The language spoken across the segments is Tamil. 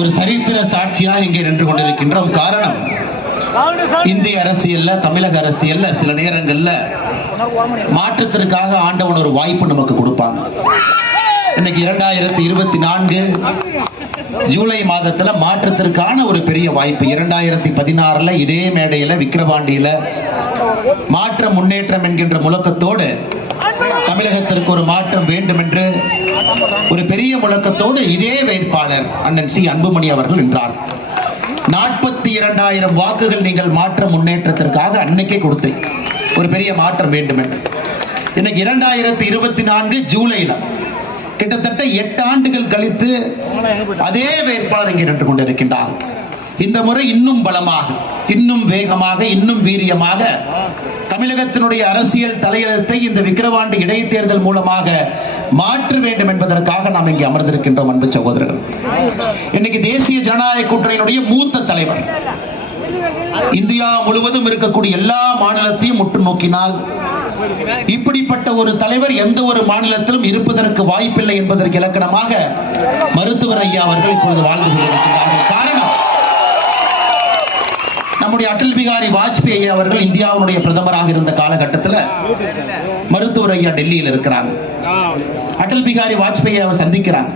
ஒரு சரித்திர சாட்சியாக இங்கே நின்று கொண்டிருக்கின்றோம் காரணம் இந்திய அரசியல்ல தமிழக அரசியல்ல சில நேரங்கள்ல மாற்றத்திற்காக ஆண்டவன் ஒரு வாய்ப்பு நமக்கு கொடுப்பாங்க இன்னைக்கு இரண்டாயிரத்தி இருபத்தி நான்கு ஜூலை மாதத்துல மாற்றத்திற்கான ஒரு பெரிய வாய்ப்பு இரண்டாயிரத்தி பதினாறுல இதே மேடையில விக்கிரவாண்டியில மாற்ற முன்னேற்றம் என்கின்ற முழக்கத்தோடு தமிழகத்திற்கு ஒரு மாற்றம் வேண்டும் என்று ஒரு பெரிய முழக்கத்தோடு இதே வேட்பாளர் அண்ணன் சி அன்புமணி அவர்கள் நின்றார் நாற்பத்தி இரண்டாயிரம் வாக்குகள் நீங்கள் மாற்ற முன்னேற்றத்திற்காக அன்னைக்கே கொடுத்தேன் ஒரு பெரிய மாற்றம் வேண்டும் என்று இன்னைக்கு இரண்டாயிரத்தி இருபத்தி நான்கு ஜூலை கிட்டத்தட்ட எட்டு ஆண்டுகள் கழித்து அதே வேட்பாளர் இங்கே நின்று கொண்டிருக்கின்றார் இந்த முறை இன்னும் பலமாக இன்னும் வேகமாக இன்னும் வீரியமாக தமிழகத்தினுடைய அரசியல் தலையிடத்தை இந்த விக்கிரவாண்டு இடைத்தேர்தல் மூலமாக மாற்ற வேண்டும் என்பதற்காக நாம் இங்கே அமர்ந்திருக்கின்றோம் அன்பு சகோதரர்கள் இன்னைக்கு தேசிய ஜனநாயக கூட்டணியினுடைய மூத்த தலைவர் இந்தியா முழுவதும் இருக்கக்கூடிய எல்லா மாநிலத்தையும் முற்று நோக்கினால் இப்படிப்பட்ட ஒரு தலைவர் எந்த ஒரு மாநிலத்திலும் இருப்பதற்கு வாய்ப்பில்லை என்பதற்கு இலக்கணமாக மருத்துவர் ஐயா அவர்கள் இப்பொழுது வாழ்ந்து கொண்டிருக்கிறார்கள் காரணம் நம்முடைய அடல் பிகாரி வாஜ்பேயி அவர்கள் இந்தியாவுடைய பிரதமராக இருந்த காலகட்டத்தில் மருத்துவர் ஐயா டெல்லியில் இருக்கிறாங்க அடல் பிகாரி வாஜ்பேயி அவர் சந்திக்கிறாங்க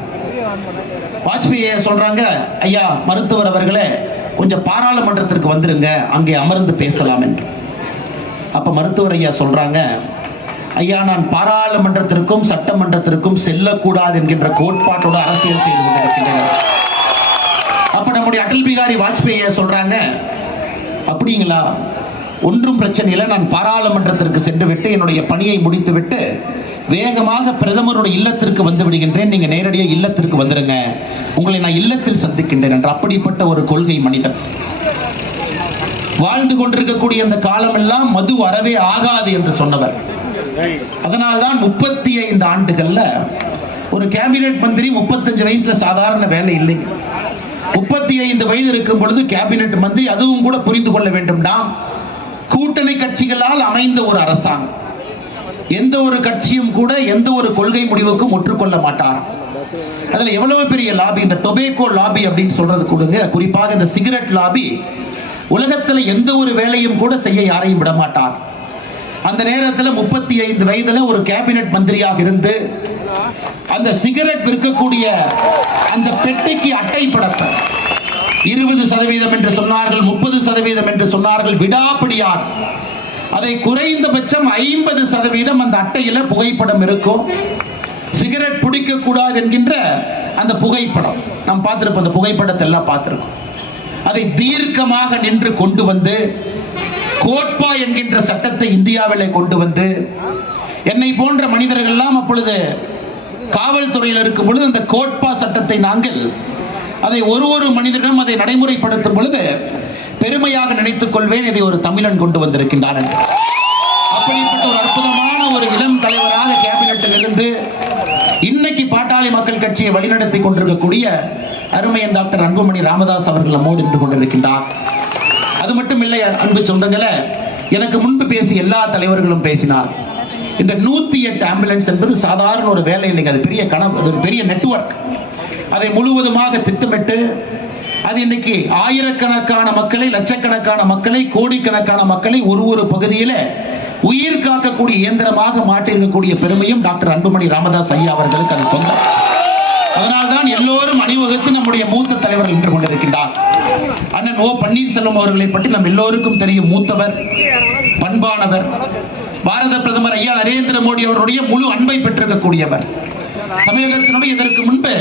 வாஜ்பேயி சொல்றாங்க ஐயா மருத்துவர் அவர்களே கொஞ்சம் பாராளுமன்றத்திற்கு வந்துருங்க அங்கே அமர்ந்து பேசலாம் என்று அப்ப மருத்துவர் ஐயா சொல்றாங்க ஐயா நான் பாராளுமன்றத்திற்கும் சட்டமன்றத்திற்கும் செல்லக்கூடாது என்கின்ற கோட்பாட்டோட அரசியல் செய்து கொண்டிருக்கின்றனர் அப்ப நம்முடைய அடல் பிகாரி வாஜ்பேயி சொல்றாங்க அப்படிங்களா ஒன்றும் பிரச்சனை இல்லை நான் பாராளுமன்றத்திற்கு சென்றுவிட்டு என்னுடைய பணியை முடித்துவிட்டு வேகமாக பிரதமருடைய இல்லத்திற்கு வந்து விடுகின்றேன் நீங்கள் நேரடியாக இல்லத்திற்கு வந்துடுங்க உங்களை நான் இல்லத்தில் சந்திக்கின்றேன் என்று அப்படிப்பட்ட ஒரு கொள்கை மனிதன் வாழ்ந்து கொண்டிருக்கக்கூடிய அந்த காலமெல்லாம் மது வரவே ஆகாது என்று சொன்னவர் அதனால்தான் முப்பத்தி ஐந்து ஆண்டுகள்ல ஒரு கேபினெட் மந்திரி முப்பத்தஞ்சு வயசுல சாதாரண வேலை இல்லைங்க முப்பத்தி ஐந்து வயது இருக்கும் பொழுது கேபினெட் மந்திரி அதுவும் கூட புரிந்து கொள்ள வேண்டும்னா கூட்டணி கட்சிகளால் அமைந்த ஒரு அரசாங்கம் எந்த ஒரு கட்சியும் கூட எந்த ஒரு கொள்கை முடிவுக்கும் ஒற்றுக்கொள்ள மாட்டார் அதுல எவ்வளவு பெரிய லாபி இந்த டொபேக்கோ லாபி அப்படின்னு சொல்றது கொடுங்க குறிப்பாக இந்த சிகரெட் லாபி உலகத்துல எந்த ஒரு வேலையும் கூட செய்ய யாரையும் விட மாட்டார் அந்த நேரத்தில் முப்பத்தி ஐந்து வயதுல ஒரு கேபினெட் மந்திரியாக இருந்து அந்த சிகரெட் விற்கக்கூடிய அந்த பெட்டிக்கு அட்டை படப்ப இருபது சதவீதம் என்று சொன்னார்கள் முப்பது சதவீதம் என்று சொன்னார்கள் விடாப்பிடியார் அதை குறைந்தபட்சம் ஐம்பது சதவீதம் அந்த அட்டையில புகைப்படம் இருக்கும் சிகரெட் பிடிக்க கூடாது என்கின்ற அந்த புகைப்படம் நாம் பார்த்திருப்போம் அந்த புகைப்படத்தை எல்லாம் பார்த்திருக்கோம் அதை தீர்க்கமாக நின்று கொண்டு வந்து கோட்பா என்கின்ற சட்டத்தை இந்தியாவில் கொண்டு வந்து என்னை போன்ற மனிதர்கள் எல்லாம் அப்பொழுது காவல்துறையில் இருக்கும் பொழுது அந்த கோட்பா சட்டத்தை நாங்கள் அதை ஒரு ஒரு மனிதரிடம் அதை நடைமுறைப்படுத்தும் பொழுது பெருமையாக நினைத்துக் கொள்வேன் இதை ஒரு தமிழன் கொண்டு வந்திருக்கின்றான் அப்படிப்பட்ட ஒரு அற்புதமான ஒரு இளம் தலைவராக கேபினட்டில் இருந்து இன்னைக்கு பாட்டாளி மக்கள் கட்சியை வழிநடத்தி கொண்டிருக்கக்கூடிய அருமையன் டாக்டர் அன்புமணி ராமதாஸ் அவர்கள் நம்மோடு நின்று கொண்டிருக்கின்றார் அது மட்டும் இல்லை அன்பு சொந்தங்களை எனக்கு முன்பு பேசி எல்லா தலைவர்களும் பேசினார் இந்த நூத்தி எட்டு ஆம்புலன்ஸ் என்பது சாதாரண ஒரு வேலை இல்லைங்க அது பெரிய கனவு அது ஒரு பெரிய நெட்ஒர்க் அதை முழுவதுமாக திட்டமிட்டு அது இன்னைக்கு ஆயிரக்கணக்கான மக்களை லட்சக்கணக்கான மக்களை கோடிக்கணக்கான மக்களை ஒரு ஒரு பகுதியில உயிர் காக்கக்கூடிய இயந்திரமாக மாற்றிருக்கக்கூடிய பெருமையும் டாக்டர் அன்புமணி ராமதாஸ் ஐயா அவர்களுக்கு அது சொந்தம் அதனால்தான் எல்லோரும் அணிவகுத்து நம்முடைய மூத்த தலைவர் நின்று கொண்டிருக்கின்றார் அண்ணன் ஓ பன்னீர்செல்வம் அவர்களை பற்றி நம் எல்லோருக்கும் தெரியும் மூத்தவர் பண்பானவர் பாரத பிரதமர் ஐயா நரேந்திர மோடி அவருடைய முழு அன்பை பெற்றிருக்கக்கூடியவர் தமிழகத்தினுடைய இதற்கு முன்பு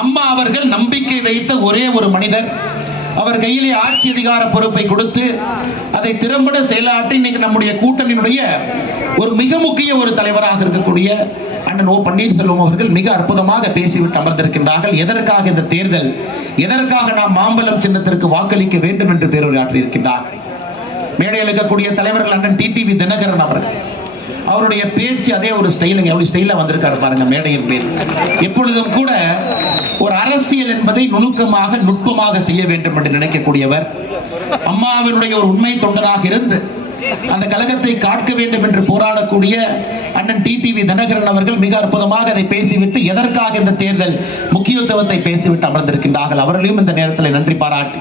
அம்மா அவர்கள் நம்பிக்கை வைத்த ஒரே ஒரு மனிதர் அவர் கையிலே ஆட்சி அதிகார பொறுப்பை கொடுத்து அதை திறம்பட செயலாற்றி இன்னைக்கு நம்முடைய கூட்டணியினுடைய ஒரு மிக முக்கிய ஒரு தலைவராக இருக்கக்கூடிய அண்ணன் ஓ பன்னீர்செல்வம் அவர்கள் மிக அற்புதமாக பேசிவிட்டு அமர்ந்திருக்கின்றார்கள் எதற்காக இந்த தேர்தல் எதற்காக நாம் மாம்பலம் சின்னத்திற்கு வாக்களிக்க வேண்டும் என்று பேருரையாற்றியிருக்கின்றார் மேடையில் இருக்கக்கூடிய தலைவர்கள் அண்ணன் டிடிவி தினகரன் அவர்கள் அவருடைய பேச்சு அதே ஒரு ஸ்டைலுங்க எப்படி ஸ்டைல வந்திருக்காரு பாருங்க மேடையின் மேல் எப்பொழுதும் கூட ஒரு அரசியல் என்பதை நுணுக்கமாக நுட்பமாக செய்ய வேண்டும் என்று நினைக்கக்கூடியவர் அம்மாவினுடைய ஒரு உண்மை தொண்டராக இருந்து அந்த கழகத்தை காட்க வேண்டும் என்று போராடக்கூடிய அண்ணன் டிடிவி தினகரன் அவர்கள் மிக அற்புதமாக அதை பேசிவிட்டு எதற்காக இந்த தேர்தல் முக்கியத்துவத்தை பேசிவிட்டு அமர்ந்திருக்கின்றார்கள் அவர்களையும் இந்த நேரத்தில் நன்றி பாராட்டி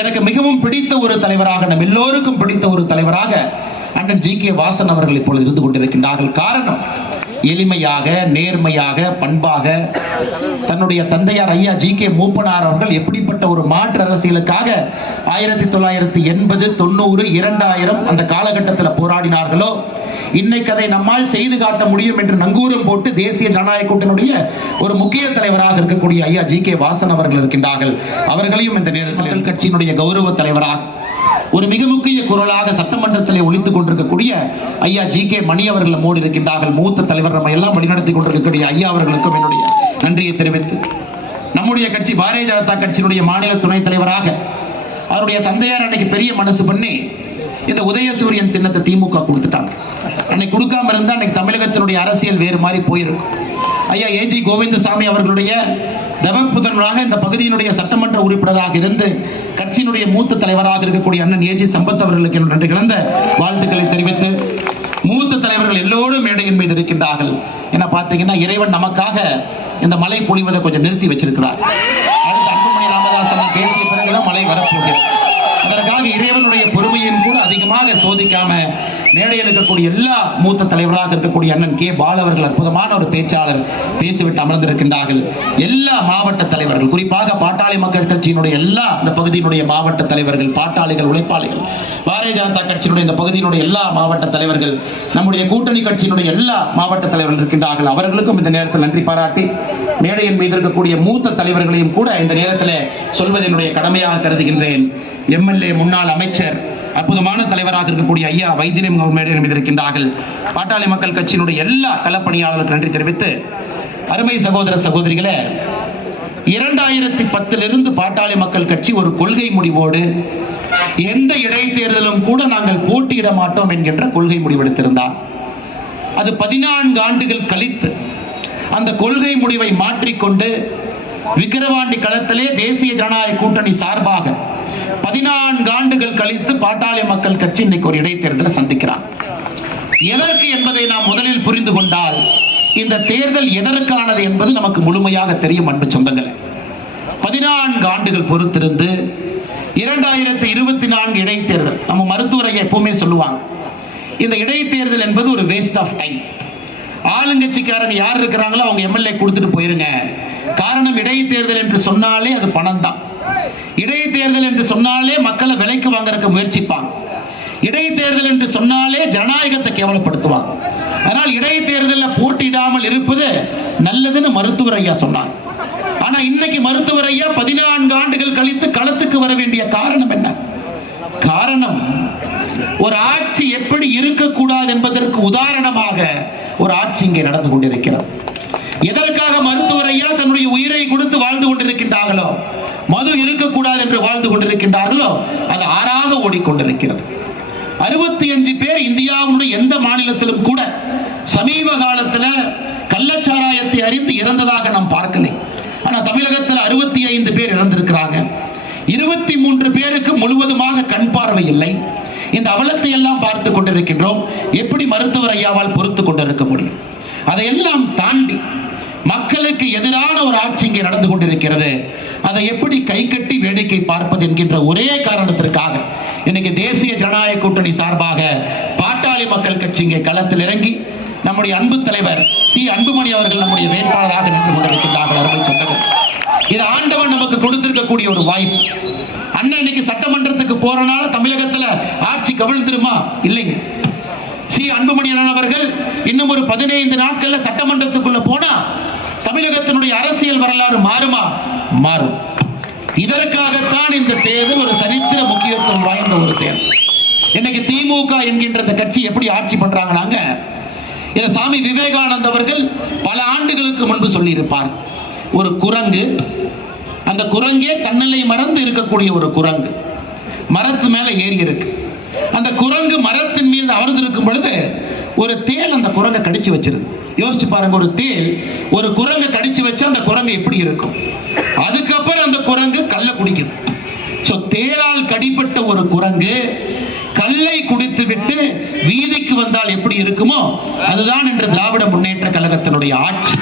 எனக்கு மிகவும் பிடித்த ஒரு தலைவராக நம் எல்லோருக்கும் பிடித்த ஒரு தலைவராக அண்ணன் ஜி கே வாசன் அவர்கள் இப்பொழுது இருந்து கொண்டிருக்கின்றார்கள் காரணம் எளிமையாக நேர்மையாக பண்பாக தன்னுடைய தந்தையார் ஐயா ஜி கே மூப்பனார் அவர்கள் எப்படிப்பட்ட ஒரு மாற்று அரசியலுக்காக ஆயிரத்தி தொள்ளாயிரத்தி எண்பது தொண்ணூறு இரண்டாயிரம் அந்த காலகட்டத்தில் போராடினார்களோ இன்னைக்கு அதை நம்மால் செய்து காட்ட முடியும் என்று நங்கூரம் போட்டு தேசிய ஜனநாயக கூட்டணியுடைய ஒரு முக்கிய தலைவராக இருக்கக்கூடிய ஐயா ஜி கே வாசன் அவர்கள் இருக்கின்றார்கள் அவர்களையும் இந்த நேரத்தில் கட்சியினுடைய கௌரவ தலைவராக ஒரு மிக முக்கிய குரலாக சட்டமன்றத்தில் ஒழித்துக் கொண்டிருக்கக்கூடிய ஐயா ஜி கே மணி அவர்கள் மூடி இருக்கின்றார்கள் மூத்த தலைவர் நம்ம எல்லாம் வழிநடத்திக் கொண்டிருக்கக்கூடிய ஐயா அவர்களுக்கும் என்னுடைய நன்றியை தெரிவித்து நம்முடைய கட்சி பாரதிய ஜனதா கட்சியினுடைய மாநில துணைத் தலைவராக அவருடைய தந்தையார் அன்னைக்கு பெரிய மனசு பண்ணி இந்த உதயசூரியன் சின்னத்தை திமுக கொடுத்துட்டாங்க அன்னைக்கு கொடுக்காம இருந்தா அன்னைக்கு தமிழகத்தினுடைய அரசியல் வேறு மாதிரி போயிருக்கும் ஐயா ஏஜி கோவிந்தசாமி அவர்களுடைய தவப்புதன்களாக இந்த பகுதியினுடைய சட்டமன்ற உறுப்பினராக இருந்து கட்சியினுடைய மூத்த தலைவராக இருக்கக்கூடிய அண்ணன் ஏஜி சம்பத் அவர்களுக்கு நன்றி கிடந்த வாழ்த்துக்களை தெரிவித்து மூத்த தலைவர்கள் எல்லோரும் மேடையின் மீது இருக்கின்றார்கள் என்ன பார்த்தீங்கன்னா இறைவன் நமக்காக இந்த மலை பொழிவதை கொஞ்சம் நிறுத்தி வச்சிருக்கிறார் அடுத்து அன்புமணி ராமதாசன் பேசிய பிறகுதான் மலை வரப்போகிறது அதற்காக இறைவனுடைய பொறுமையும் கூட அதிகமாக சோதிக்காம மேடையில் இருக்கக்கூடிய எல்லா மூத்த தலைவராக இருக்கக்கூடிய அண்ணன் கே பால் அவர்கள் அற்புதமான ஒரு பேச்சாளர் பேசிவிட்டு அமர்ந்திருக்கின்றார்கள் எல்லா மாவட்ட தலைவர்கள் குறிப்பாக பாட்டாளி மக்கள் கட்சியினுடைய எல்லா இந்த பகுதியினுடைய மாவட்ட தலைவர்கள் பாட்டாளிகள் உழைப்பாளிகள் பாரதிய ஜனதா கட்சியினுடைய இந்த பகுதியினுடைய எல்லா மாவட்ட தலைவர்கள் நம்முடைய கூட்டணி கட்சியினுடைய எல்லா மாவட்ட தலைவர்கள் இருக்கின்றார்கள் அவர்களுக்கும் இந்த நேரத்தில் நன்றி பாராட்டி மேடையின் மீது இருக்கக்கூடிய மூத்த தலைவர்களையும் கூட இந்த நேரத்தில் சொல்வது என்னுடைய கடமையாக கருதுகின்றேன் எம்எல்ஏ முன்னாள் அமைச்சர் அற்புதமான தலைவராக இருக்கக்கூடிய ஐயா வைத்தியம் மேடை இருக்கின்றார்கள் பாட்டாளி மக்கள் கட்சியினுடைய எல்லா களப்பணியாளர்களுக்கு நன்றி தெரிவித்து அருமை சகோதர சகோதரிகளே இரண்டாயிரத்தி பத்திலிருந்து பாட்டாளி மக்கள் கட்சி ஒரு கொள்கை முடிவோடு எந்த இடைத்தேர்தலும் கூட நாங்கள் போட்டியிட மாட்டோம் என்கின்ற கொள்கை முடிவெடுத்திருந்தார் அது பதினான்கு ஆண்டுகள் கழித்து அந்த கொள்கை முடிவை மாற்றிக்கொண்டு விக்கிரவாண்டி களத்திலே தேசிய ஜனநாயக கூட்டணி சார்பாக பதினான்கு ஆண்டுகள் கழித்து பாட்டாளி மக்கள் கட்சி இன்னைக்கு ஒரு இடைத்தேர்தலை சந்திக்கிறார் எதற்கு என்பதை நாம் முதலில் புரிந்து கொண்டால் இந்த தேர்தல் எதற்கானது என்பது நமக்கு முழுமையாக தெரியும் அன்பு சொந்தங்களை பதினான்கு ஆண்டுகள் பொறுத்திருந்து இரண்டாயிரத்தி இருபத்தி நான்கு இடைத்தேர்தல் நம்ம மருத்துவரையை எப்பவுமே சொல்லுவாங்க இந்த இடைத்தேர்தல் என்பது ஒரு வேஸ்ட் ஆஃப் டைம் ஆளுங்கட்சிக்காரங்க யார் இருக்கிறாங்களோ அவங்க எம்எல்ஏ கொடுத்துட்டு போயிருங்க காரணம் இடைத்தேர்தல் என்று சொன்னாலே அது பணம் தான் இடைத்தேர்தல் என்று சொன்னாலே மக்களை விலைக்கு வாங்கறதுக்கு முயற்சிப்பாங்க இடைத்தேர்தல் என்று சொன்னாலே ஜனநாயகத்தை கேவலப்படுத்துவாங்க அதனால் இடைத்தேர்தலில் போட்டியிடாமல் இருப்பது நல்லதுன்னு மருத்துவர் ஐயா சொன்னார் ஆனா இன்னைக்கு மருத்துவர் ஐயா பதினான்கு ஆண்டுகள் கழித்து களத்துக்கு வர வேண்டிய காரணம் என்ன காரணம் ஒரு ஆட்சி எப்படி இருக்கக்கூடாது என்பதற்கு உதாரணமாக ஒரு ஆட்சி இங்கே நடந்து கொண்டிருக்கிறது எதற்காக மருத்துவர் ஐயா தன்னுடைய உயிரை கொடுத்து வாழ்ந்து கொண்டிருக்கின்றார்களோ மது இருக்கக்கூடாது என்று வாழ்ந்து கொண்டிருக்கின்றார்களோ அது ஆறாக ஓடிக்கொண்டிருக்கிறது அறுபத்தி அஞ்சு பேர் இந்தியாவுடைய எந்த மாநிலத்திலும் கூட சமீப காலத்தில் கள்ளச்சாராயத்தை அறிந்து இறந்ததாக நாம் பார்க்கலை ஆனால் தமிழகத்தில் அறுபத்தி ஐந்து பேர் இறந்திருக்கிறாங்க இருபத்தி மூன்று பேருக்கு முழுவதுமாக கண் பார்வை இல்லை இந்த அவலத்தை எல்லாம் பார்த்து கொண்டிருக்கின்றோம் எப்படி மருத்துவர் ஐயாவால் பொறுத்து கொண்டிருக்க முடியும் அதையெல்லாம் தாண்டி மக்களுக்கு எதிரான ஒரு ஆட்சி இங்கே நடந்து கொண்டிருக்கிறது அதை எப்படி கை கட்டி வேடிக்கை பார்ப்பது என்கின்ற ஒரே காரணத்திற்காக இன்னைக்கு தேசிய ஜனநாயக கூட்டணி சார்பாக பாட்டாளி மக்கள் கட்சி இங்கே களத்தில் இறங்கி நம்முடைய அன்பு தலைவர் சி அன்புமணி அவர்கள் நம்முடைய வேட்பாளராக நின்று கொண்டிருக்கின்றார்கள் அருமை இது ஆண்டவன் நமக்கு கொடுத்திருக்கக்கூடிய ஒரு வாய்ப்பு அண்ணன் இன்னைக்கு சட்டமன்றத்துக்கு போறனால தமிழகத்துல ஆட்சி கவிழ்ந்துருமா இல்லைங்க சி அன்புமணி அவர்கள் இன்னும் ஒரு பதினைந்து நாட்கள்ல சட்டமன்றத்துக்குள்ள போனா தமிழகத்தினுடைய அரசியல் வரலாறு மாறுமா மாறும் இதற்காகத்தான் இந்த தேர்தல் ஒரு சரித்திர முக்கியத்துவம் வாய்ந்த ஒரு தேர்தல் இன்னைக்கு திமுக என்கின்ற இந்த கட்சி எப்படி ஆட்சி நாங்க இதை சாமி விவேகானந்த் அவர்கள் பல ஆண்டுகளுக்கு முன்பு சொல்லியிருப்பார் ஒரு குரங்கு அந்த குரங்கே தன்னிலை மறந்து இருக்கக்கூடிய ஒரு குரங்கு மரத்து மேல ஏறி இருக்கு அந்த குரங்கு மரத்தின் மீது அமர்ந்து இருக்கும் பொழுது ஒரு தேல் அந்த குரங்கை கடிச்சு வச்சிருது யோசிச்சு பாருங்க ஒரு தேல் ஒரு குரங்கை கடிச்சு வச்சா அந்த குரங்கு எப்படி இருக்கும் அதுக்கப்புறம் அந்த குரங்கு கல்லை குடிக்குது சோ தேரால் கடிப்பட்ட ஒரு குரங்கு கல்லை குடித்து விட்டு வீதிக்கு வந்தால் எப்படி இருக்குமோ அதுதான் என்று திராவிட முன்னேற்ற கழகத்தினுடைய ஆட்சி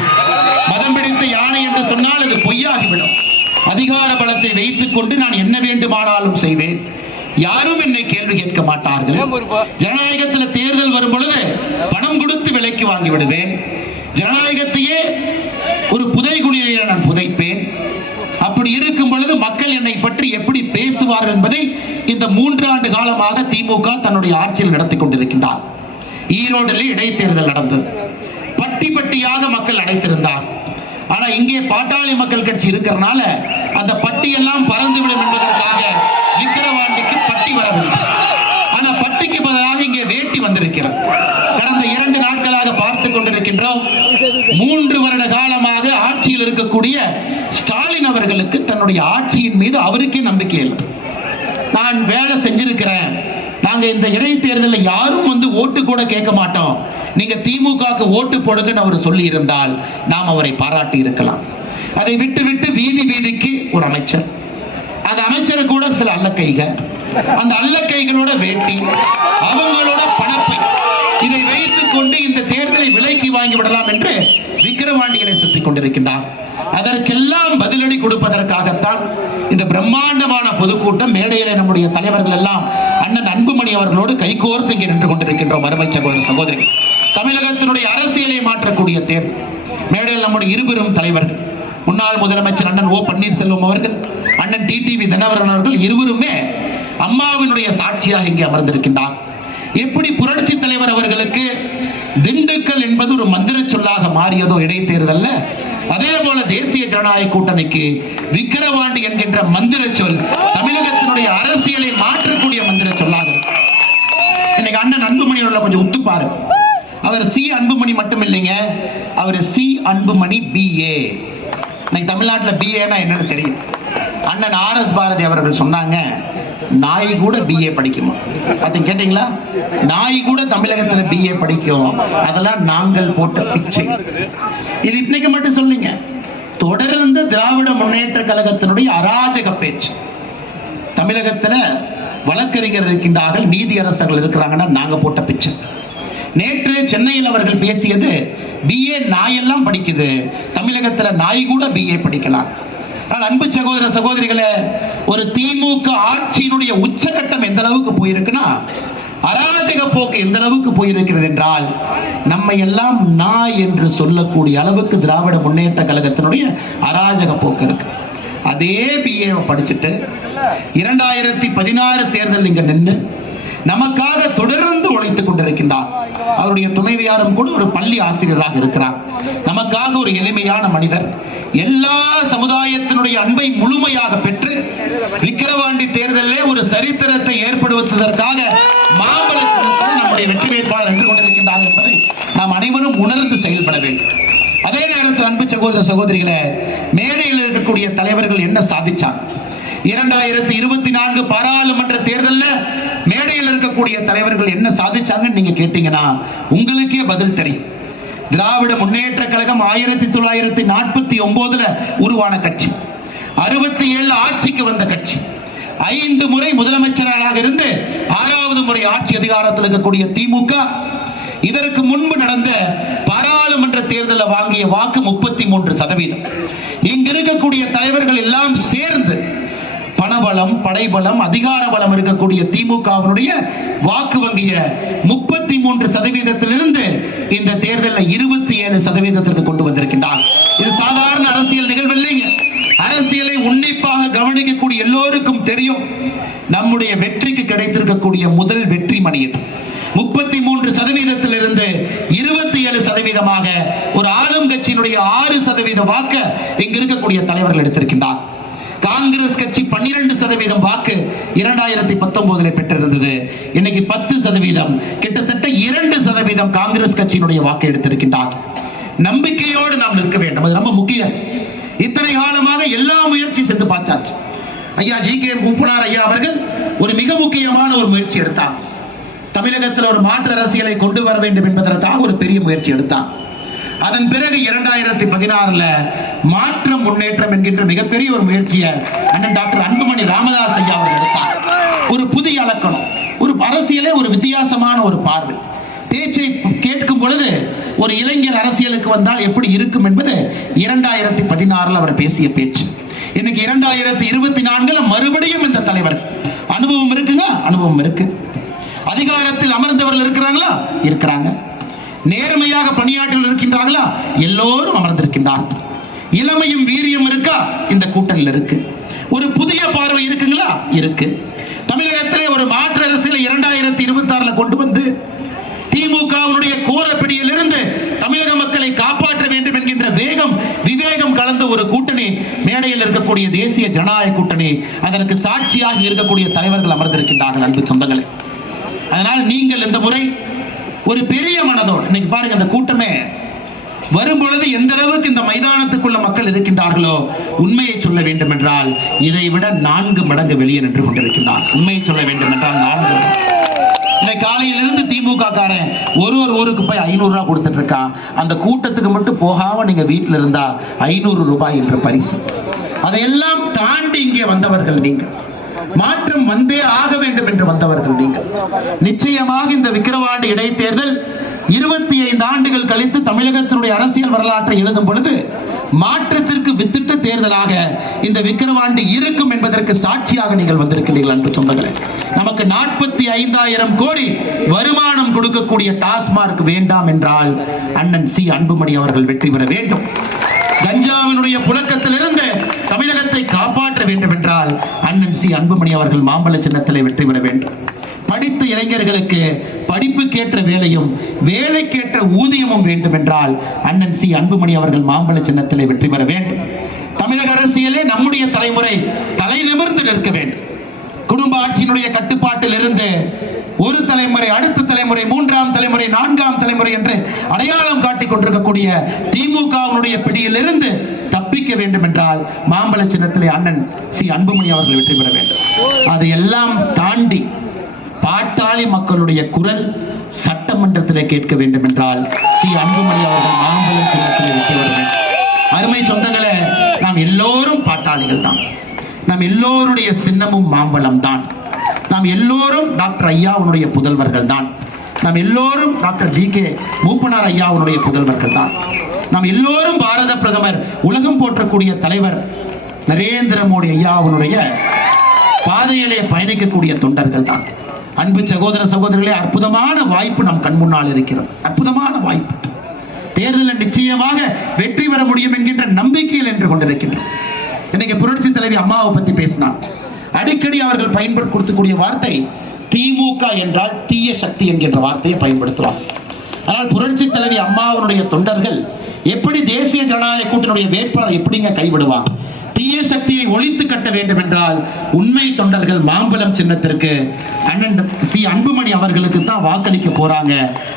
மதம் பிடித்த யானை என்று சொன்னால் அது பொய்யாகிவிடும் அதிகார பலத்தை வைத்துக் கொண்டு நான் என்ன வேண்டுமானாலும் செய்வேன் யாரும் என்னை கேள்வி கேட்க மாட்டார்கள் ஜனநாயகத்தில் தேர்தல் வரும் பொழுது பணம் கொடுத்து விலைக்கு வாங்கி விடுவேன் ஜனநாயகத்தையே ஒரு புதை குழியில நான் புதை மக்கள் என்னை பற்றி எப்படி பேசுவார்கள் என்பதை இந்த மூன்று ஆண்டு காலமாக திமுக தன்னுடைய ஆட்சியில் நடத்தி கொண்டிருக்கின்றார் ஈரோடில் இடைத்தேர்தல் நடந்தது பட்டி பட்டியாக மக்கள் அடைத்திருந்தார் ஆனா இங்கே பாட்டாளி மக்கள் கட்சி இருக்கிறனால அந்த பட்டி எல்லாம் பறந்துவிடும் என்பதற்காக விக்கிரவாண்டிக்கு பட்டி வரவில்லை ஆனா பட்டிக்கு பதிலாக இங்கே வேட்டி வந்திருக்கிறார் கடந்த இரண்டு நாட்களாக பார்த்து கொண்டிருக்கின்றோம் மூன்று வருட காலமாக ஆட்சியில் இருக்கக்கூடிய ஸ்டாலின் அவர்களுக்கு தன்னுடைய ஆட்சியின் மீது அவருக்கே நம்பிக்கை இல்லை நான் வேலை செஞ்சிருக்கிறேன் நாங்க இந்த இடைத்தேர்தலில் யாரும் வந்து ஓட்டு கூட கேட்க மாட்டோம் நீங்க திமுகவுக்கு ஓட்டு போடுங்கன்னு அவர் சொல்லி இருந்தால் நாம் அவரை பாராட்டி இருக்கலாம் அதை விட்டு விட்டு வீதி வீதிக்கு ஒரு அமைச்சர் அந்த அமைச்சர் கூட சில அல்லக்கைகள் அந்த அல்ல கைகளோட வேட்டி அவங்களோட பணப்பை இதை வைத்துக் கொண்டு இந்த தேர்தலை விலைக்கு வாங்கிவிடலாம் என்று விக்கிரவாண்டிகளை சுத்திக் கொண்டிருக்கின்றார் அதற்கெல்லாம் பதிலடி கொடுப்பதற்காகத்தான் இந்த பிரம்மாண்டமான பொதுக்கூட்டம் மேடையில் நம்முடைய தலைவர்கள் எல்லாம் அண்ணன் அன்புமணி அவர்களோடு கைகோர்த்து இங்கே நின்று கொண்டிருக்கின்றோம் அருமை சகோதர சகோதரி தமிழகத்தினுடைய அரசியலை மாற்றக்கூடிய தேர்தல் மேடையில் நம்முடைய இருபெரும் தலைவர்கள் முன்னாள் முதலமைச்சர் அண்ணன் ஓ பன்னீர்செல்வம் அவர்கள் அண்ணன் டிடிவி தினவரன் அவர்கள் இருவருமே அம்மாவினுடைய சாட்சியாக இங்கே அமர்ந்திருக்கின்றார் எப்படி புரட்சி தலைவர் அவர்களுக்கு திண்டுக்கல் என்பது ஒரு மந்திர சொல்லாக மாறியதோ இடைத்தேர்தல்ல அதே போல தேசிய ஜனநாயக கூட்டணிக்கு விக்கிரவாண்டி என்கின்ற மந்திர சொல் தமிழகத்தினுடைய அரசியலை மாற்றக்கூடிய மந்திர சொல்லாக இன்னைக்கு அண்ணன் அன்புமணி உள்ள கொஞ்சம் உத்துப்பாரு அவர் சி அன்புமணி மட்டும் இல்லைங்க அவர் சி அன்புமணி பிஏ இன்னைக்கு தமிழ்நாட்டில் பிஏனா என்னன்னு தெரியும் அண்ணன் ஆர் எஸ் பாரதி அவர்கள் சொன்னாங்க நாய் கூட பிஏ படிக்குமா பார்த்தீங்க கேட்டீங்களா நாய் கூட தமிழகத்தில் பிஏ படிக்கும் அதெல்லாம் நாங்கள் போட்ட பிச்சை இது இன்னைக்கு மட்டும் சொல்லுங்க தொடர்ந்து திராவிட முன்னேற்ற கழகத்தினுடைய அராஜக பேச்சு தமிழகத்தில் வழக்கறிஞர் இருக்கின்றார்கள் நீதியரசர்கள் இருக்கிறாங்கன்னா நாங்கள் போட்ட பிச்சை நேற்று சென்னையில் அவர்கள் பேசியது பிஏ நாயெல்லாம் படிக்குது தமிழகத்தில் நாய் கூட பிஏ படிக்கலாம் ஆனால் அன்பு சகோதர சகோதரிகளை ஒரு திமுக ஆட்சியினுடைய உச்சகட்டம் எந்த அளவுக்கு போயிருக்குன்னா அராஜக போக்கு எந்த அளவுக்கு போயிருக்கிறது என்றால் நம்ம எல்லாம் நாய் என்று சொல்லக்கூடிய அளவுக்கு திராவிட முன்னேற்ற கழகத்தினுடைய அராஜக போக்கு இருக்கு அதே பிஏ படிச்சுட்டு இரண்டாயிரத்தி பதினாறு தேர்தல் இங்க நின்று நமக்காக தொடர்ந்து உழைத்துக் கொண்டிருக்கின்றார் அவருடைய துணைவியாரும் கூட ஒரு பள்ளி ஆசிரியராக இருக்கிறார் நமக்காக ஒரு எளிமையான மனிதர் எல்லா சமுதாயத்தினுடைய அன்பை முழுமையாக பெற்று விக்கிரவாண்டி தேர்தலில் ஒரு சரித்திரத்தை ஏற்படுத்துவதற்காக மாம்பழ நம்முடைய வெற்றி வேட்பாளர் நின்று கொண்டிருக்கின்றார் என்பதை நாம் அனைவரும் உணர்ந்து செயல்பட வேண்டும் அதே நேரத்தில் அன்பு சகோதர சகோதரிகளை மேடையில் இருக்கக்கூடிய தலைவர்கள் என்ன சாதிச்சார் இரண்டாயிரத்தி இருபத்தி நான்கு பாராளுமன்ற தேர்தலில் மேடையில் இருக்கக்கூடிய தலைவர்கள் என்ன சாதிச்சாங்கன்னு நீங்க கேட்டீங்கன்னா உங்களுக்கே பதில் தெரியும் திராவிட முன்னேற்ற கழகம் ஆயிரத்தி தொள்ளாயிரத்தி நாற்பத்தி ஒன்பதுல உருவான கட்சி அறுபத்தி ஏழு ஆட்சிக்கு வந்த கட்சி ஐந்து முறை முதலமைச்சராக இருந்து ஆறாவது முறை ஆட்சி அதிகாரத்தில் இருக்கக்கூடிய திமுக இதற்கு முன்பு நடந்த பாராளுமன்ற தேர்தலில் வாங்கிய வாக்கு முப்பத்தி மூன்று சதவீதம் இங்கிருக்கக்கூடிய தலைவர்கள் எல்லாம் சேர்ந்து பணபலம் படைபலம் அதிகார பலம் இருக்கக்கூடிய திமுகவினுடைய வாக்கு வங்கிய முப்பத்தி மூன்று சதவீதத்திலிருந்து இந்த தேர்தலில் இருபத்தி ஏழு சதவீதத்திற்கு கொண்டு வந்திருக்கின்றார் இது சாதாரண அரசியல் நிகழ்வு இல்லைங்க அரசியலை உன்னிப்பாக கவனிக்கக்கூடிய எல்லோருக்கும் தெரியும் நம்முடைய வெற்றிக்கு கிடைத்திருக்கக்கூடிய முதல் வெற்றி மணி இது முப்பத்தி மூன்று சதவீதத்திலிருந்து இருபத்தி ஏழு சதவீதமாக ஒரு ஆளும் கட்சியினுடைய ஆறு சதவீத வாக்க இங்கிருக்கக்கூடிய இருக்கக்கூடிய தலைவர்கள் எடுத்திருக்கின்றார் காங்கிரஸ் கட்சி பன்னிரண்டு சதவீதம் வாக்கு இரண்டாயிரத்தி பத்தொன்பதுல பெற்றிருந்தது இன்னைக்கு பத்து சதவீதம் கிட்டத்தட்ட இரண்டு சதவீதம் காங்கிரஸ் கட்சியினுடைய வாக்கு எடுத்திருக்கின்றார் நம்பிக்கையோடு நாம் நிற்க வேண்டும் அது ரொம்ப முக்கியம் இத்தனை காலமாக எல்லா முயற்சி சென்று பார்த்தார் ஐயா ஜி கே உப்புனார் ஐயா அவர்கள் ஒரு மிக முக்கியமான ஒரு முயற்சி எடுத்தார் தமிழகத்தில் ஒரு மாற்று அரசியலை கொண்டு வர வேண்டும் என்பதற்காக ஒரு பெரிய முயற்சி எடுத்தான் அதன் பிறகு இரண்டாயிரத்தி பதினாறுல மாற்றம் முன்னேற்றம் என்கின்ற மிகப்பெரிய ஒரு முயற்சியை அண்ணன் டாக்டர் அன்புமணி ராமதாஸ் ஐயா அவர்கள் எடுத்தார் ஒரு புதிய அலக்கணம் ஒரு அரசியலே ஒரு வித்தியாசமான ஒரு பார்வை பேச்சை கேட்கும் பொழுது ஒரு இளைஞர் அரசியலுக்கு வந்தால் எப்படி இருக்கும் என்பது இரண்டாயிரத்தி பதினாறுல அவர் பேசிய பேச்சு இன்னைக்கு இரண்டாயிரத்தி இருபத்தி நான்குல மறுபடியும் இந்த தலைவர் அனுபவம் இருக்குங்க அனுபவம் இருக்கு அதிகாரத்தில் அமர்ந்தவர்கள் இருக்கிறாங்களா இருக்கிறாங்க நேர்மையாக பணியாற்றில் இருக்கின்றார்களா எல்லோரும் அமர்ந்திருக்கின்றார்கள் இளமையும் வீரியம் இருக்கா இந்த கூட்டணியில் இருக்கு ஒரு புதிய பார்வை இருக்குங்களா இருக்கு தமிழகத்திலே ஒரு மாற்று அரசியலை இரண்டாயிரத்தி இருபத்தி ஆறுல கொண்டு வந்து திமுகவினுடைய கோரப்பிடியிலிருந்து தமிழக மக்களை காப்பாற்ற வேண்டும் என்கின்ற வேகம் விவேகம் கலந்த ஒரு கூட்டணி மேடையில் இருக்கக்கூடிய தேசிய ஜனநாயக கூட்டணி அதற்கு சாட்சியாக இருக்கக்கூடிய தலைவர்கள் அமர்ந்திருக்கின்றார்கள் அன்பு சொந்தங்களை அதனால் நீங்கள் இந்த முறை ஒரு பெரிய மனதோடு இன்னைக்கு பாருங்க அந்த கூட்டமே வரும் பொழுது எந்த அளவுக்கு இந்த மைதானத்துக்குள்ள மக்கள் இருக்கின்றார்களோ உண்மையை சொல்ல வேண்டும் என்றால் இதை விட நான்கு மடங்கு வெளியே நின்று கொண்டிருக்கின்றார் உண்மையை சொல்ல வேண்டும் என்றால் நான்கு காலையிலிருந்து திமுக காரன் ஒரு ஒரு ஊருக்கு போய் ஐநூறு ரூபாய் கொடுத்துட்டு இருக்கான் அந்த கூட்டத்துக்கு மட்டும் போகாம நீங்க வீட்டில் இருந்தா ஐநூறு ரூபாய் என்ற பரிசு அதையெல்லாம் தாண்டி இங்கே வந்தவர்கள் நீங்கள் மாற்றம் வந்தே ஆக வேண்டும் என்று வந்தவர்கள் நீங்கள் நிச்சயமாக இந்த விக்கிரவாண்டு இடைத்தேர்தல் இருபத்தி ஐந்து ஆண்டுகள் கழித்து தமிழகத்தினுடைய அரசியல் வரலாற்றை எழுதும் பொழுது மாற்றத்திற்கு வித்திட்ட தேர்தலாக இந்த விக்கிரவாண்டு இருக்கும் என்பதற்கு சாட்சியாக நீங்கள் வந்திருக்கிறீர்கள் என்று சொந்தங்களே நமக்கு நாற்பத்தி ஐந்தாயிரம் கோடி வருமானம் கொடுக்கக்கூடிய டாஸ்மார்க் வேண்டாம் என்றால் அண்ணன் சி அன்புமணி அவர்கள் வெற்றி பெற வேண்டும் கஞ்சாவினுடைய புழக்கத்திலிருந்து தமிழகத்தை காப்பாற்ற வேண்டும் என்றால் அண்ணன் சி அன்புமணி அவர்கள் மாம்பழ சின்னத்திலே வெற்றி பெற வேண்டும் படித்த இளைஞர்களுக்கு படிப்புக்கேற்ற வேலையும் வேலைக்கேற்ற ஊதியமும் வேண்டும் என்றால் அண்ணன் சி அன்புமணி அவர்கள் மாம்பழ சின்னத்திலே வெற்றி பெற வேண்டும் தமிழக அரசியலே நம்முடைய தலைமுறை தலை நிமிர்ந்து நிற்க வேண்டும் குடும்ப ஆட்சியினுடைய கட்டுப்பாட்டில் இருந்து ஒரு தலைமுறை அடுத்த தலைமுறை மூன்றாம் தலைமுறை நான்காம் தலைமுறை என்று அடையாளம் காட்டிக் கொண்டிருக்கக்கூடிய திமுகவினுடைய பிடியில் இருந்து தப்பிக்க வேண்டும் என்றால் மாம்பழ சின்னத்திலே அண்ணன் சி அன்புமணி அவர்கள் வெற்றி பெற வேண்டும் அதை எல்லாம் தாண்டி பாட்டாளி மக்களுடைய குரல் சட்டமன்றத்திலே கேட்க வேண்டும் என்றால் சி அன்புமணி அவர்கள் மாம்பழ சின்னத்திலே வெற்றி பெற வேண்டும் அருமை சொந்தங்களை நாம் எல்லோரும் பாட்டாளிகள் தான் நம் எல்லோருடைய சின்னமும் மாம்பழம் தான் நாம் எல்லோரும் டாக்டர் ஐயாவுடைய புதல்வர்கள் தான் நம் எல்லோரும் டாக்டர் ஜி கே மூப்பனார் ஐயா அவருடைய புதல்வர்கள் தான் நாம் எல்லோரும் பாரத பிரதமர் உலகம் போற்றக்கூடிய தலைவர் நரேந்திர மோடி ஐயா அவனுடைய பாதையிலே பயணிக்கக்கூடிய தொண்டர்கள் தான் அன்பு சகோதர சகோதரர்களே அற்புதமான வாய்ப்பு நம் கண் முன்னால் இருக்கிறது அற்புதமான வாய்ப்பு தேர்தலில் நிச்சயமாக வெற்றி பெற முடியும் என்கின்ற நம்பிக்கையில் என்று கொண்டிருக்கின்றோம் இன்னைக்கு புரட்சி தலைவி அம்மாவை பத்தி பேசினார் அடிக்கடி அவர்கள் பயன்படுத்தக்கூடிய வார்த்தை திமுக என்றால் தீய சக்தி என்கின்ற வார்த்தையை பயன்படுத்துவார் ஆனால் புரட்சி தலைவி அம்மாவனுடைய தொண்டர்கள் எப்படி தேசிய ஜனநாயக கூட்டணியுடைய வேட்பாளர் எப்படிங்க கைவிடுவார் தீய சக்தியை ஒழித்து கட்ட வேண்டும் என்றால் உண்மை தொண்டர்கள் மாம்பழம் சின்னத்திற்கு அண்ணன் சி அன்புமணி அவர்களுக்கு தான் வாக்களிக்க போறாங்க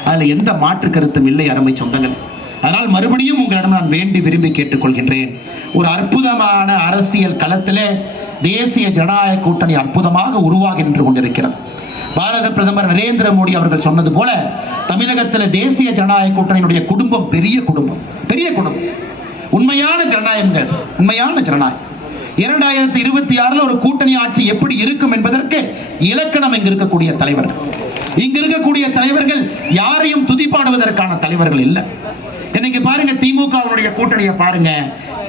அதுல எந்த மாற்று கருத்தும் இல்லை அருமை சொந்தங்கள் அதனால் மறுபடியும் உங்களிடம் நான் வேண்டி விரும்பி கேட்டுக்கொள்கின்றேன் ஒரு அற்புதமான அரசியல் களத்திலே தேசிய ஜனநாயக கூட்டணி அற்புதமாக உருவாகின்று கொண்டிருக்கிறது பாரத பிரதமர் நரேந்திர மோடி அவர்கள் சொன்னது போல தமிழகத்தில் தேசிய ஜனநாயக கூட்டணியினுடைய குடும்பம் பெரிய குடும்பம் பெரிய குடும்பம் உண்மையான ஜனநாயகம் உண்மையான ஜனநாயகம் இரண்டாயிரத்தி இருபத்தி ஆறுல ஒரு கூட்டணி ஆட்சி எப்படி இருக்கும் என்பதற்கு இலக்கணம் இங்க இருக்கக்கூடிய தலைவர்கள் இங்க இருக்கக்கூடிய தலைவர்கள் யாரையும் துதிப்பாடுவதற்கான தலைவர்கள் இல்லை இன்னைக்கு பாருங்க திமுக கூட்டணியை பாருங்க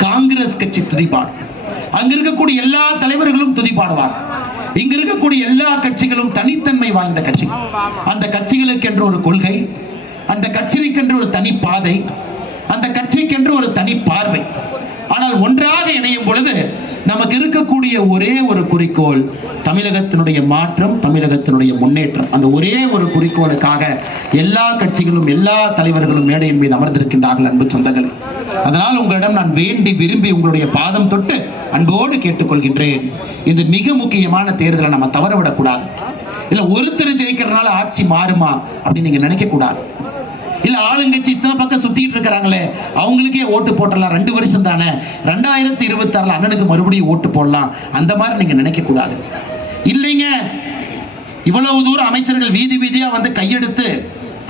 காங்கிரஸ் கட்சி துதிப்பாடு அங்க இருக்கக்கூடிய எல்லா தலைவர்களும் துதிப்பாடுவார்கள் இங்க இருக்கக்கூடிய எல்லா கட்சிகளும் தனித்தன்மை வாய்ந்த கட்சி அந்த கட்சிகளுக்கு என்ற ஒரு கொள்கை அந்த கட்சிக்கென்று ஒரு தனி பாதை அந்த கட்சிக்கென்று ஒரு தனி பார்வை ஆனால் ஒன்றாக இணையும் பொழுது நமக்கு இருக்கக்கூடிய ஒரே ஒரு குறிக்கோள் தமிழகத்தினுடைய மாற்றம் தமிழகத்தினுடைய முன்னேற்றம் அந்த ஒரே ஒரு குறிக்கோளுக்காக எல்லா கட்சிகளும் எல்லா தலைவர்களும் மேடையின் மீது அமர்ந்திருக்கின்றார்கள் அன்பு சொந்தங்கள் அதனால் உங்களிடம் நான் வேண்டி விரும்பி உங்களுடைய பாதம் தொட்டு அன்போடு கேட்டுக்கொள்கின்றேன் இந்த மிக முக்கியமான தேர்தலை நம்ம தவறவிடக்கூடாது இல்ல ஒருத்தர் ஜெயிக்கிறதுனால ஆட்சி மாறுமா அப்படின்னு நீங்க நினைக்க கூடாது இல்ல ஆளுங்கட்சி இத்தனை பக்கம் சுத்திட்டு இருக்கிறாங்களே அவங்களுக்கே ஓட்டு போட்டலாம் ரெண்டு வருஷம் தானே ரெண்டாயிரத்தி இருபத்தி ஆறுல அண்ணனுக்கு மறுபடியும் ஓட்டு போடலாம் அந்த மாதிரி நீங்க நினைக்க கூடாது இல்லைங்க இவ்வளவு தூரம் அமைச்சர்கள் வீதி வீதியா வந்து கையெடுத்து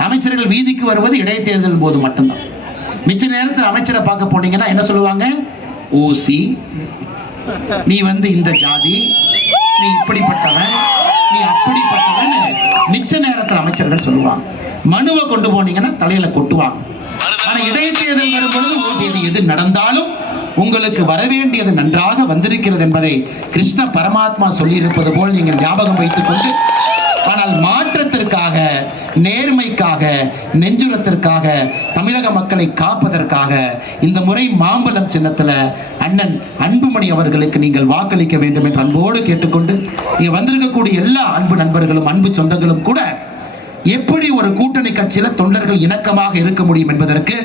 அமைச்சர்கள் வீதிக்கு வருவது இடைத்தேர்தல் போது மட்டும்தான் மிச்ச நேரத்தில் அமைச்சரை பார்க்க போனீங்கன்னா என்ன சொல்லுவாங்க ஓசி நீ வந்து இந்த ஜாதி நீ இப்படிப்பட்டவன் நீ அப்படிப்பட்டவன் மிச்ச நேரத்தில் அமைச்சர்கள் சொல்லுவாங்க மனுவை கொண்டு போனீங்கன்னா தலையில கொட்டுவாங்க ஆனா இடைத்தேர்தல் வரும்பொழுது ஓட்டியது எது நடந்தாலும் உங்களுக்கு வரவேண்டியது நன்றாக வந்திருக்கிறது என்பதை கிருஷ்ண பரமாத்மா சொல்லியிருப்பது போல் நீங்கள் ஞாபகம் வைத்துக் கொண்டு ஆனால் மாற்றத்திற்காக நேர்மைக்காக நெஞ்சுரத்திற்காக தமிழக மக்களை காப்பதற்காக இந்த முறை மாம்பழம் சின்னத்தில் அண்ணன் அன்புமணி அவர்களுக்கு நீங்கள் வாக்களிக்க வேண்டும் என்று அன்போடு கேட்டுக்கொண்டு இங்கே வந்திருக்கக்கூடிய எல்லா அன்பு நண்பர்களும் அன்பு சொந்தங்களும் கூட எப்படி ஒரு கூட்டணி கட்சியில தொண்டர்கள் இணக்கமாக இருக்க முடியும் என்பதற்கு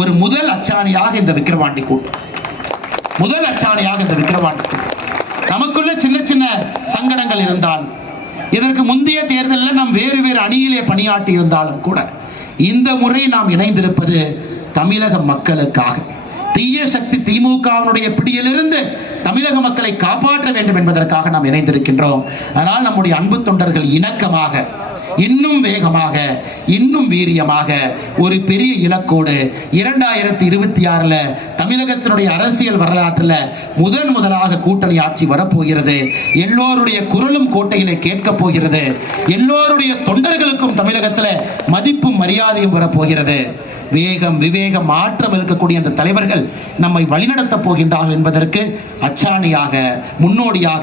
ஒரு முதல் அச்சாணியாக இந்த விக்கிரவாண்டி கூட்டம் முதல் அச்சாணியாக இந்த விக்கிரவாண்டி நமக்குள்ள சின்ன சின்ன சங்கடங்கள் இருந்தால் இதற்கு முந்தைய தேர்தலில் நாம் வேறு வேறு அணியிலே பணியாற்றி இருந்தாலும் கூட இந்த முறை நாம் இணைந்திருப்பது தமிழக மக்களுக்காக தீய சக்தி திமுகவினுடைய பிடியிலிருந்து தமிழக மக்களை காப்பாற்ற வேண்டும் என்பதற்காக நாம் இணைந்திருக்கின்றோம் அதனால் நம்முடைய அன்பு தொண்டர்கள் இணக்கமாக இன்னும் வேகமாக இன்னும் வீரியமாக ஒரு பெரிய இலக்கோடு இரண்டாயிரத்தி இருபத்தி ஆறுல தமிழகத்தினுடைய அரசியல் வரலாற்றில் முதன் முதலாக கூட்டணி ஆட்சி வரப்போகிறது எல்லோருடைய குரலும் கோட்டையில கேட்க போகிறது எல்லோருடைய தொண்டர்களுக்கும் தமிழகத்தில் மதிப்பும் மரியாதையும் வரப்போகிறது வேகம் விவேகம் மாற்றம் இருக்கக்கூடிய அந்த தலைவர்கள் நம்மை வழிநடத்தப் போகின்றார்கள் என்பதற்கு அச்சாணியாக முன்னோடியாக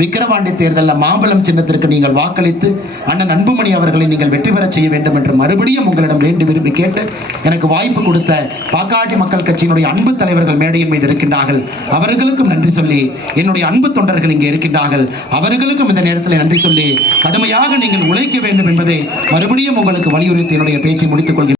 விக்கிரவாண்டி தேர்தலில் மாம்பழம் சின்னத்திற்கு நீங்கள் வாக்களித்து அண்ணன் அன்புமணி அவர்களை நீங்கள் வெற்றி பெற செய்ய வேண்டும் என்று மறுபடியும் உங்களிடம் வேண்டு விரும்பி கேட்டு எனக்கு வாய்ப்பு கொடுத்த பாக்காட்டி மக்கள் கட்சியினுடைய அன்பு தலைவர்கள் மேடையின் மீது இருக்கின்றார்கள் அவர்களுக்கும் நன்றி சொல்லி என்னுடைய அன்பு தொண்டர்கள் இங்கே இருக்கின்றார்கள் அவர்களுக்கும் இந்த நேரத்தில் நன்றி சொல்லி கடுமையாக நீங்கள் உழைக்க வேண்டும் என்பதை மறுபடியும் உங்களுக்கு வலியுறுத்தி என்னுடைய பேச்சை முடித்துக் கொள்கிறேன்